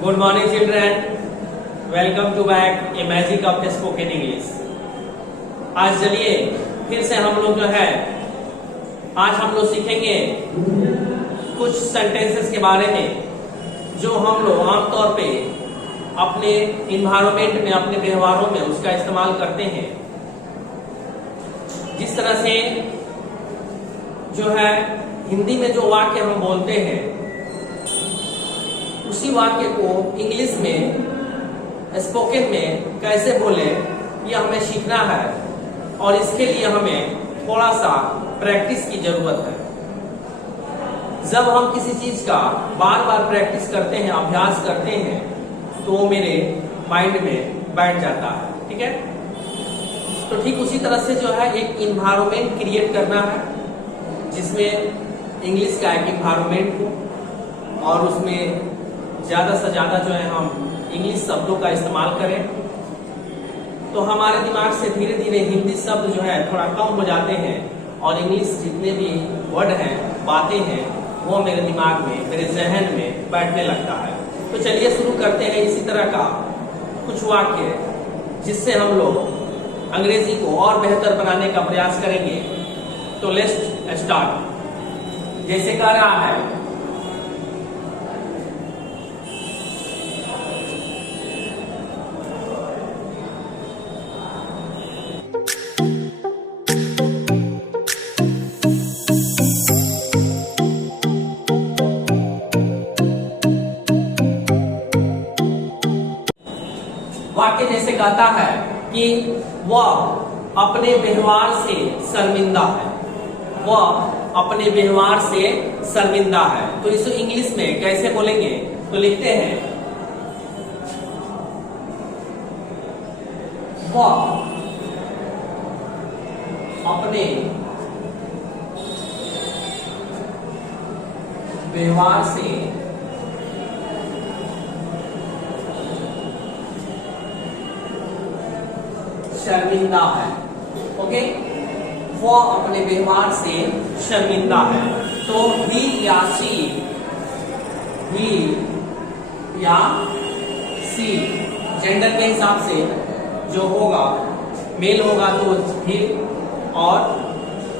Good morning children, welcome to back a magic of the spoken English. आज चलिए फिर से हम लोग जो है आज हम लोग सीखेंगे कुछ सेंटेंसेस के बारे में जो हम लोग आमतौर पे अपने इन्वायरमेंट में, अपने व्यवहारों में उसका इस्तेमाल करते हैं। जिस तरह से जो है हिंदी में जो वाक्य हम बोलते हैं उसी वाक्य को इंग्लिश में, स्पोकन में कैसे बोले ये हमें सीखना है और इसके लिए हमें थोड़ा सा प्रैक्टिस की जरूरत है। जब हम किसी चीज का बार बार प्रैक्टिस करते हैं, अभ्यास करते हैं, तो वो मेरे माइंड में बैठ जाता है। ठीक है, तो ठीक उसी तरह से जो है एक इन्वायरमेंट क्रिएट करना है जिसमें इंग्लिश का एक इन्वायरमेंट हो और उसमें ज्यादा से ज्यादा जो है हम इंग्लिश शब्दों का इस्तेमाल करें, तो हमारे दिमाग से धीरे धीरे हिंदी शब्द जो है थोड़ा कम हो जाते हैं और इंग्लिश जितने भी वर्ड हैं, बातें हैं, वो मेरे दिमाग में, मेरे जहन में बैठने लगता है। तो चलिए शुरू करते हैं इसी तरह का कुछ वाक्य जिससे हम लोग अंग्रेजी को और बेहतर बनाने का प्रयास करेंगे। तो लेट्स स्टार्ट। जैसे कह रहा है, वाक्य जैसे कहता है कि वह अपने व्यवहार से शर्मिंदा है। वह अपने व्यवहार से शर्मिंदा है। तो इसे इंग्लिश में कैसे बोलेंगे? तो लिखते हैं वह अपने व्यवहार से शर्मिंदा है। ओके, वो अपने व्यवहार से शर्मिंदा है। तो ही या सी, ही या सी जेंडर के हिसाब से जो होगा, मेल होगा तो ही और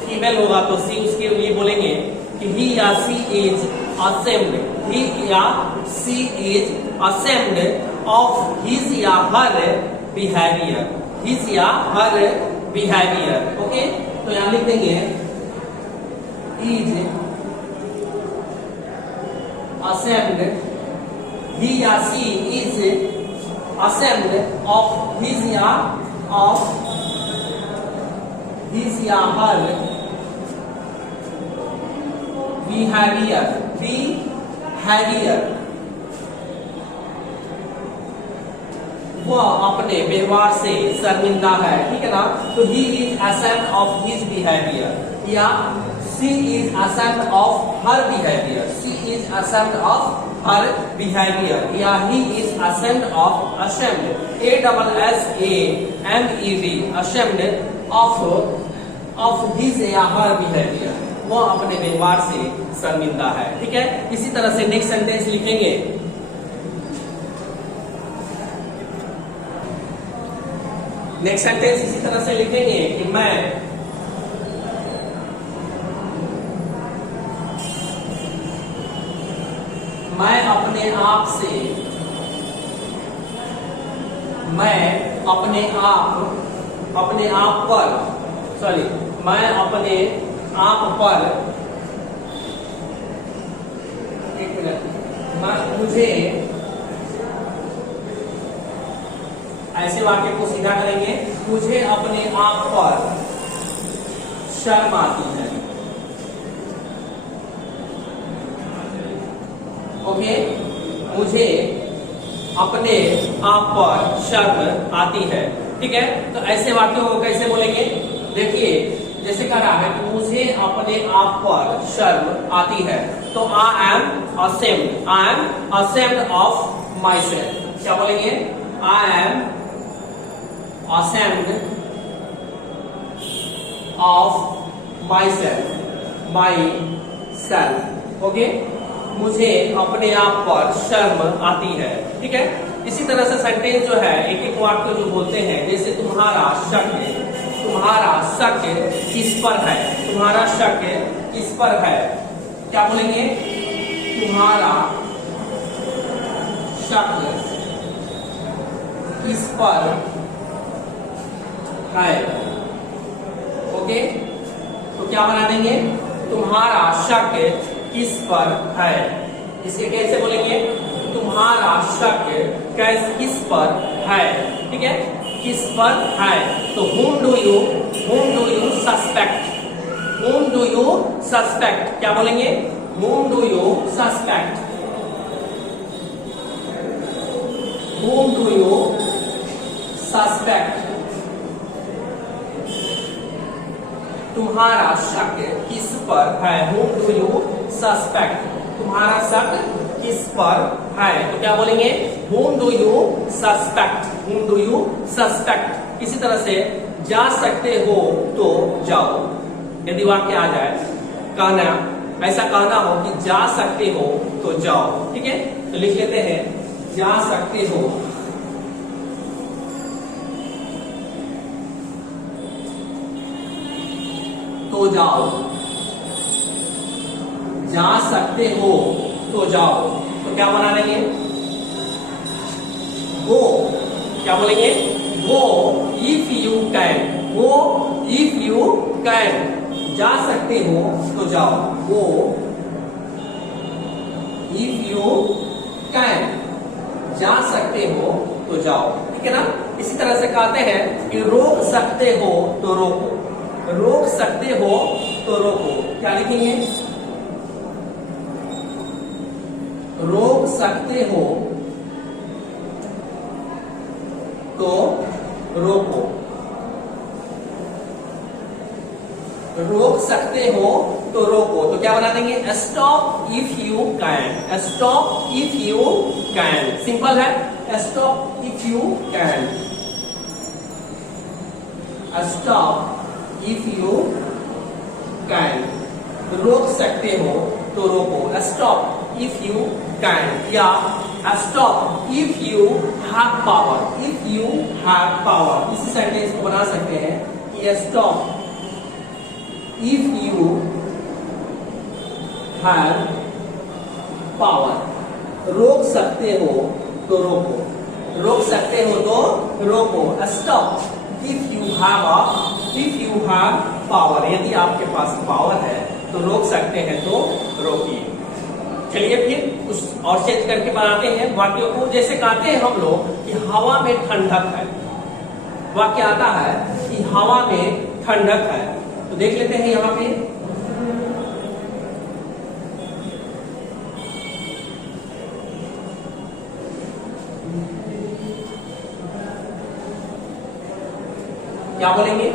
फीमेल होगा तो सी, उसके लिए बोलेंगे कि ही या सी इज असेम्ड। ही या she is ashamed of his या हर बिहेवियर। हिज या हर बिहेवियर। ओके, तो यहां लिख देंगे इज असेम्ड, ही या she is ashamed of his या हर बिहेवियर। वह अपने व्यवहार से शर्मिंदा है। ठीक है ना? तो he is ashamed of his behaviour या she is ashamed of her behaviour. She is ashamed of her behaviour या he is ashamed of, ashamed, ASSAMED, ashamed of his या हर बिहेवियर। वह अपने व्यवहार से शर्मिंदा है। ठीक है, इसी तरह से नेक्स्ट सेंटेंस लिखेंगे। नेक्स्ट सेंटेंस इसी तरह से लिखेंगे कि मैं अपने आप से, मैं अपने आप पर, सॉरी, मैं अपने आप पर, एक मिनट, मुझे, ऐसे वाक्य को सीधा करेंगे, मुझे अपने आप पर शर्म आती है। ओके, मुझे अपने आप पर शर्म आती है। ठीक है, तो ऐसे वाक्यों को कैसे बोलेंगे? देखिए, जैसे कह रहा है कि मुझे अपने आप पर शर्म आती है, तो I am ashamed of my self. क्या बोलेंगे? I am ashamed of myself. Okay, मुझे अपने आप पर शर्म आती है। ठीक है, इसी तरह से सेंटेंस जो है एक एक वाक्य जो बोलते हैं, जैसे तुम्हारा शक किस पर है, तुम्हारा शक किस पर है, क्या बोलेंगे, तुम्हारा शक किस पर है। ओके, तो क्या बना देंगे, तुम्हारा शक किस पर है। इसे कैसे बोलेंगे, तुम्हारा शक किस पर है। ठीक है, किस पर है, तो whom do you suspect, क्या बोलेंगे, whom do you suspect, तुम्हारा शक किस पर है, whom do you suspect, तुम्हारा शक किस पर है, तो क्या बोलेंगे, whom do you suspect। इसी तरह से जा सकते हो तो जाओ, यदि वाक्य आ जाए, कहना ऐसा कहना हो कि जा सकते हो तो जाओ। ठीक है, तो लिख लेते हैं, जा सकते हो तो जाओ, जा सकते हो तो जाओ, तो क्या बना लेंगे, गो, क्या बोलेंगे, गो इफ यू कैन, जा सकते हो तो जाओ, गो इफ यू कैन, जा सकते हो तो जाओ। ठीक है ना, इसी तरह से कहते हैं कि रोक सकते हो तो रोको, रोक सकते हो तो रोको, क्या लिखेंगे, रोक सकते हो तो रोको, रोक सकते हो तो रोको, तो क्या बना देंगे, stop if you can, stop if you can, simple है, stop if you can, stop if you can, रोक सकते हो तो रोको, स्टॉप इफ यू कैन, या stop if you have power, if you have power. इसी सेंटेंस को बना सकते हैं कि stop if you have power, रोक सकते हो तो रोको, रोक सकते हो तो रोको, stop if you have power, यदि आपके पास पावर है तो रोक सकते हैं तो रोकिए। चलिए फिर कुछ और चेंज करके बनाते हैं वाक्यों को, जैसे कहते हैं हम लोग कि हवा में ठंडक है, वाक्य आता है कि हवा में ठंडक है, तो देख लेते हैं यहाँ पे, क्या बोलेंगे,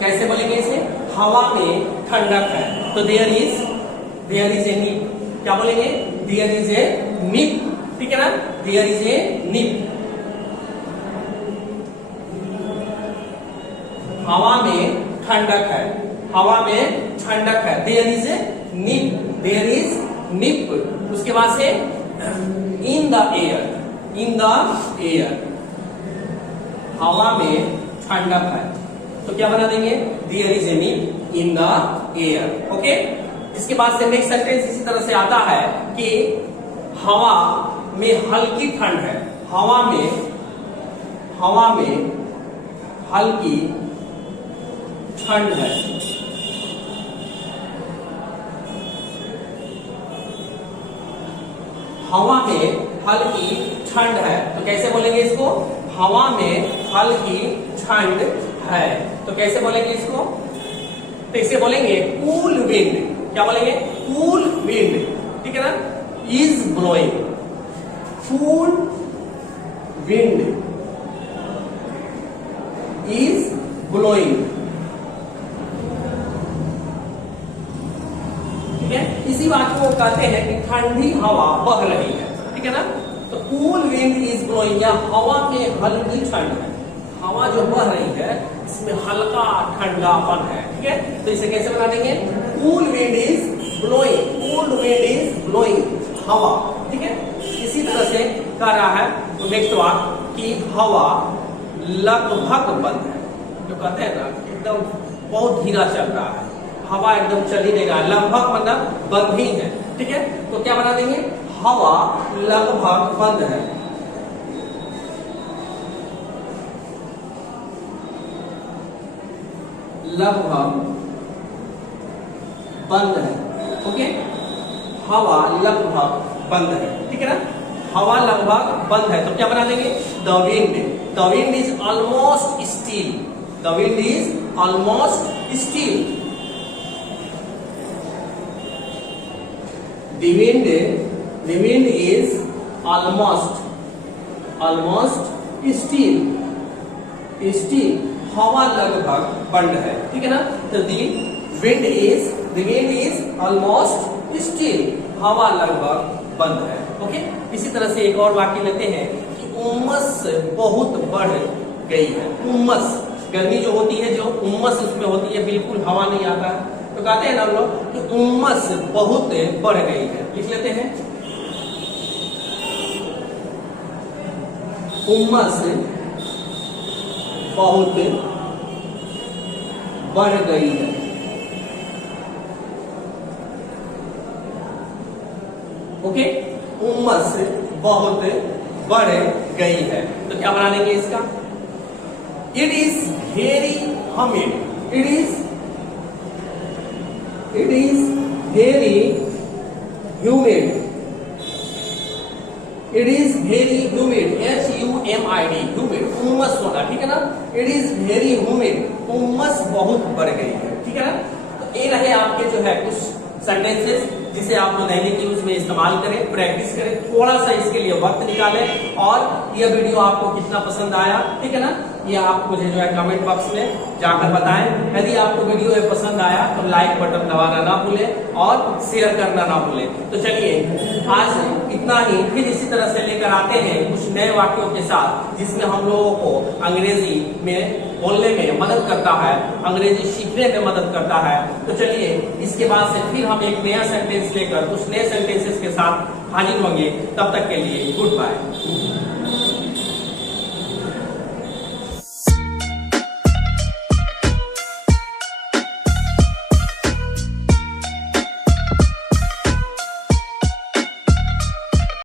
कैसे बोलेंगे इसे, हवा में ठंडक है, तो देयर इज ए निप, क्या बोलेंगे, देयर इज ए निप। ठीक है ना, देयर इज ए निप, हवा में ठंडक है, हवा में ठंडक है, there is a nip, there is nip. उसके बाद से इन द एयर, हवा में ठंडक है, तो क्या बना देंगे, there is a nip in the air. Okay, इसके बाद से नेक्स्ट सेंटेंस इसी तरह से आता है कि हवा में हल्की ठंड है, हवा में हल्की ठंड है, हवा में हल्की ठंड है, तो कैसे बोलेंगे इसको, हवा में हल्की ठंड है, तो कैसे बोलेंगे इसको, तो इसे बोलेंगे कूल विंड, क्या बोलेंगे, कूल विंड। ठीक है ना, is blowing, cool wind is blowing. ठीक है, इसी बात को कहते हैं कि ठंडी हवा बह रही है। ठीक है ना, तो कूल विंड इज ब्लोइंग, या हवा में हल्की ठंड है, हवा जो बह रही है इसमें हल्का ठंडापन है। ठीक है, तो इसे कैसे बना देंगे, cool wind is blowing, cool wind is blowing, हवा, ठीक है। इसी तरह से कह रहा है तो नेक्स्ट वाक्य कि हवा लगभग बंद है। जो कहते हैं ना एकदम बहुत धीरा चल रहा है, हवा एकदम चल ही नहीं रहा है, लगभग मतलब बंद ही है, ठीक है। तो क्या बना देंगे, हवा लगभग बंद है। लगभग बंद है, ओके। हवा लगभग बंद है, ठीक है ना। हवा लगभग बंद है तो क्या बना देंगे, the wind is almost still, the wind is almost still, the wind is almost still, हवा लगभग बंद है, ठीक है ना। तो the wind is almost still, हवा लगभग बंद है, ओके। इसी तरह से एक और वाक्य लेते हैं कि उमस बहुत बढ़ गई है। उमस, गर्मी जो होती है, जो उमस उसमें होती है, बिल्कुल हवा नहीं आता है, तो कहते हैं ना हम लोग कि उमस बहुत बढ़ गई है। लिख लेते हैं, उमस बहुत बढ़ गई है, ओके। उमस बहुत बढ़ गई है तो क्या बना देंगे इसका, it is very humid, it is very humid, it is very humid, HUMID, humid, उमस होगा, ठीक है ना। it is very humid, उमस बहुत बढ़ गई है, ठीक है ना। तो ये रहे आपके जो है कुछ सेंटेंसेस जिसे आप दैनिक यूज में इस्तेमाल करें, प्रैक्टिस करें, थोड़ा सा इसके लिए वक्त निकालें। और यह वीडियो आपको कितना पसंद आया, ठीक है ना, ये आप मुझे जो है कमेंट बॉक्स में जाकर बताएं। यदि आपको वीडियो ये पसंद आया तो लाइक बटन दबाना ना भूलें और शेयर करना ना भूलें। तो चलिए आज इतना ही, फिर इसी तरह से लेकर आते हैं कुछ नए वाक्यों के साथ जिसमें हम लोगों को अंग्रेजी में बोलने में मदद करता है, अंग्रेजी सीखने में मदद करता है। तो चलिए इसके बाद से फिर हम एक नया सेंटेंस लेकर कुछ नए सेंटेंसेस के साथ हाजिर होंगे। तब तक के लिए गुड बाय।